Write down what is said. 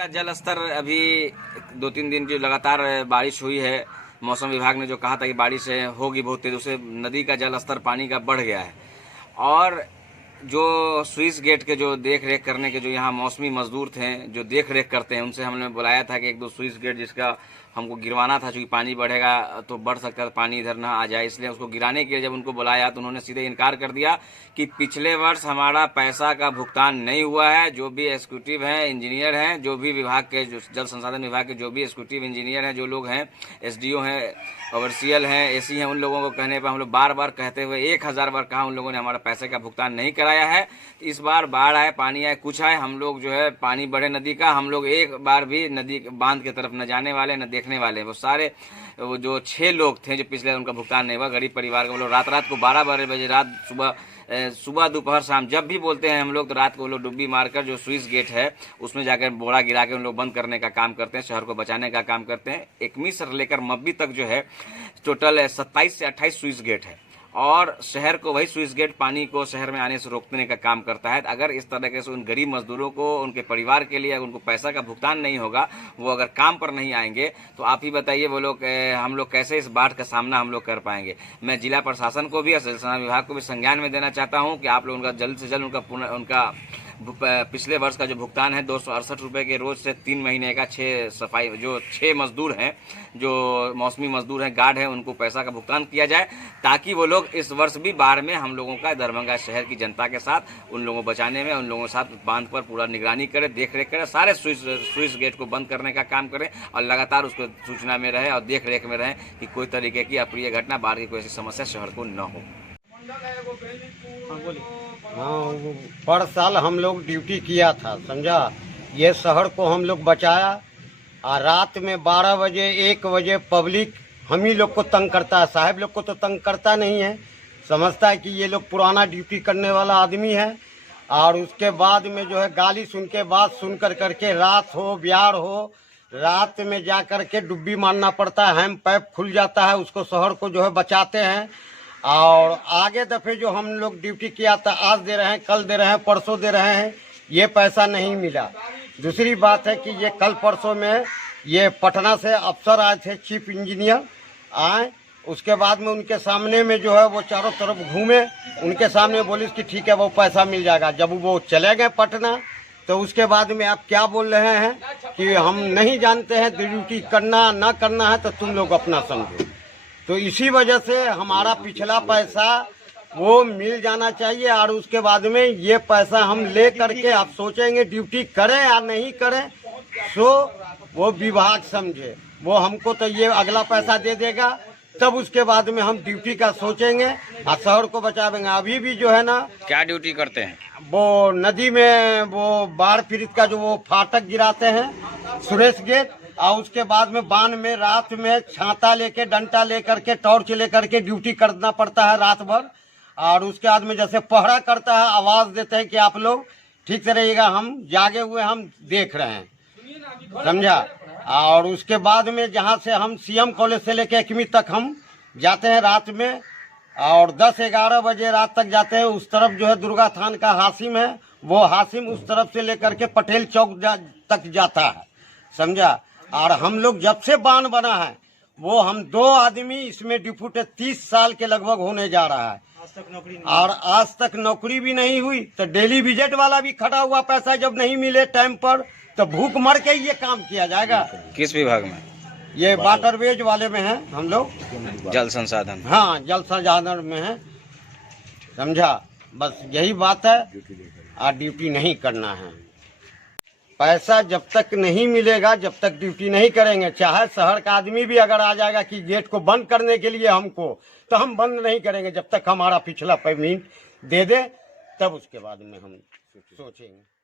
का जल स्तर अभी 2-3 दिन की लगातार बारिश हुई है। मौसम विभाग ने जो कहा था कि बारिश होगी बहुत तेज, उससे नदी का जल स्तर पानी का बढ़ गया है। और जो स्विस गेट के जो देख रेख करने के जो यहाँ मौसमी मजदूर थे जो देख रेख करते हैं, उनसे हमने बुलाया था कि एक दो स्विस गेट जिसका हमको गिरवाना था, क्योंकि पानी बढ़ेगा तो बढ़ सकता है, पानी इधर ना आ जाए, इसलिए उसको गिराने के लिए जब उनको बुलाया तो उन्होंने सीधे इनकार कर दिया कि पिछले वर्ष हमारा पैसा का भुगतान नहीं हुआ है। जो भी एग्जीक्यूटिव हैं, इंजीनियर हैं, जो भी विभाग के, जो जल संसाधन विभाग के जो भी एग्जीक्यूटिव इंजीनियर हैं, जो लोग हैं, एसडीओ हैं, ओवरसीएल हैं, एसी हैं, उन लोगों को कहने पर हम लोग बार बार कहते हुए 1000 बार कहा, उन लोगों ने हमारा पैसे का भुगतान नहीं कराया है। इस बार बाढ़ आए, पानी आए, कुछ आए, हम लोग जो है पानी बढ़े नदी का, हम लोग एक बार भी नदी बांध की तरफ न जाने वाले न देखने वाले। वो सारे वो जो 6 लोग थे जो पिछले उनका भुगतान नहीं हुआ, गरीब परिवार के, वो लोग रात को 12 बजे रात सुबह दोपहर शाम जब भी बोलते हैं हम लोग, तो रात को वो लोग डुब्बी मारकर जो स्विस गेट है उसमें जाकर बोरा गिरा के उन लोग बंद करने का काम करते हैं, शहर को बचाने का काम करते हैं। एकमी से लेकर मब्बी तक जो है टोटल 27 से 28 स्विस गेट है, और शहर को वही स्विस गेट पानी को शहर में आने से रोकने का काम करता है। अगर इस तरीके से उन गरीब मजदूरों को, उनके परिवार के लिए उनको पैसा का भुगतान नहीं होगा, वो अगर काम पर नहीं आएंगे, तो आप ही बताइए वो लोग, हम लोग कैसे इस बाढ़ का सामना हम लोग कर पाएंगे। मैं जिला प्रशासन को भी, जल संसाधन विभाग को भी संज्ञान में देना चाहता हूँ कि आप लोग उनका जल्द से जल्द उनका पिछले वर्ष का जो भुगतान है 268 रुपये के रोज से 3 महीने का 6 मजदूर हैं, जो मौसमी मजदूर हैं, गार्ड हैं, उनको पैसा का भुगतान किया जाए, ताकि वो लोग इस वर्ष भी बाढ़ में हम लोगों का, दरभंगा शहर की जनता के साथ उन लोगों को बचाने में, उन लोगों के साथ बांध पर पूरा निगरानी करें, देख रेख करें, सारे स्विस गेट को बंद करने का काम करें, और लगातार उसको सूचना में रहे और देख रेख में रहें कि कोई तरीके की अप्रिय घटना, बाढ़ की कोई ऐसी समस्या शहर को न हो। हाँ, पर साल हम लोग ड्यूटी किया था, समझा। ये शहर को हम लोग बचाया, और रात में 12 बजे 1 बजे पब्लिक हम ही लोग को तंग करता है, साहब लोग को तो तंग करता नहीं है, समझता है कि ये लोग पुराना ड्यूटी करने वाला आदमी है। और उसके बाद में जो है गाली सुन के, बात सुन करके रात हो ब्यार हो, रात में जा कर के डुब्बी मारना पड़ता है, हैंड पैप खुल जाता है, उसको शहर को जो है बचाते हैं। और आगे दफे जो हम लोग ड्यूटी किया था, आज दे रहे हैं, कल दे रहे हैं, परसों दे रहे हैं, ये पैसा नहीं मिला। दूसरी बात है कि ये कल परसों में ये पटना से अफसर आए थे, चीफ इंजीनियर आए, उसके बाद में उनके सामने में जो है वो चारों तरफ घूमे, उनके सामने बोली कि ठीक है वो पैसा मिल जाएगा। जब वो चले गए पटना, तो उसके बाद में आप क्या बोल रहे हैं कि हम नहीं जानते हैं ड्यूटी करना ना करना है, तो तुम लोग अपना समझो। तो इसी वजह से हमारा पिछला पैसा वो मिल जाना चाहिए, और उसके बाद में ये पैसा हम ले करके आप सोचेंगे ड्यूटी करें या नहीं करें, सो वो विभाग समझे, वो हमको तो ये अगला पैसा दे देगा, तब उसके बाद में हम ड्यूटी का सोचेंगे और शहर को बचावेंगे। अभी भी जो है ना, क्या ड्यूटी करते हैं? वो नदी में वो बाढ़ पीड़ित का जो वो फाटक गिराते हैं, सुरेश गेट, और उसके बाद में बांध में रात में छाता लेके, डंडा लेकर के, टॉर्च लेकर के ड्यूटी करना पड़ता है रात भर। और उसके बाद में जैसे पहरा करता है, आवाज देते हैं कि आप लोग ठीक से रहिएगा, हम जागे हुए, हम देख रहे हैं, समझा। और उसके बाद में जहां से हम सीएम कॉलेज से लेके एकमी तक हम जाते हैं रात में, और 10-11 बजे रात तक जाते हैं। उस तरफ जो है दुर्गा थान का हासिम है, वो हासिम उस तरफ से लेकर के पटेल चौक तक जाता है, समझा। और हम लोग जब से बांध बना है, वो हम 2 आदमी इसमें डिप्यूटेड 30 साल के लगभग होने जा रहा है, और आज तक नौकरी भी नहीं हुई। तो डेली विजिट वाला भी खड़ा हुआ, पैसा जब नहीं मिले टाइम पर, तो भूख मर के ये काम किया जाएगा। किस विभाग में? ये वाटरवेज वाले में है हम लोग, जल संसाधन। हाँ, जल संसाधन में है, समझा। बस यही बात है, और ड्यूटी नहीं करना है। पैसा जब तक नहीं मिलेगा, जब तक ड्यूटी नहीं करेंगे, चाहे शहर का आदमी भी अगर आ जाएगा कि गेट को बंद करने के लिए हमको, तो हम बंद नहीं करेंगे जब तक हमारा पिछला पेमेंट दे दे, तब उसके बाद में हम सोचेंगे।